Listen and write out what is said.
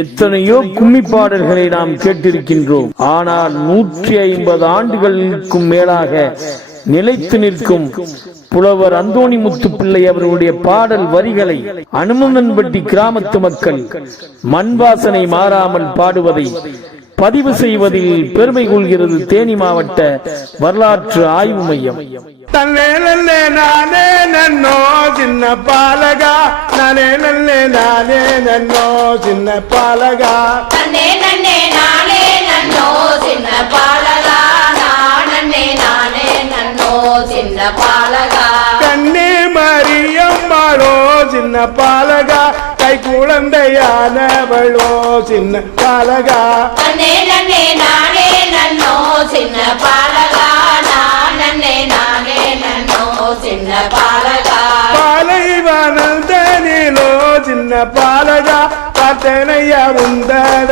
எத்தனையோ கும்மி பாடல்களை நாம் கேட்டிருக்கின்றோம். ஆனால் 150 ஆண்டுகளுக்கும் மேலாக நிலைத்து நிற்கும் புலவர் அந்தோணி முத்துப்பிள்ளை அவர்களுடைய பாடல் வரிகளை அனுமந்தன்பட்டி கிராமத்து மக்கள் மண் வாசனை மாறாமல் பாடுவதை பதிவு செய்வதில் பெருமை கொள்கிறது தேனி மாவட்ட வரலாற்று ஆய்வு மையம். தன்னே நல்லே நானே நன்னோ சின்ன பாலகா, நானே நல்லே நானே நன்னோ சின்ன பாலகா, தன்னே நன்னே நானே நன்னோ சின்ன பாலகா, நானே நானே நன்னோ சின்ன பாலகா, கண்ணே மரியம்மாளோ சின்ன பாலகா, கை குழந்தையானவளோ சின்ன பாலகா, தன்னே நன்னே நானே நன்னோ சின்ன பாலகா, நானே நானே நன்னோ சின்ன பாலகா, பாலைவனந்தனிலோ சின்ன பாலகா, பார்த்தனையா உந்தட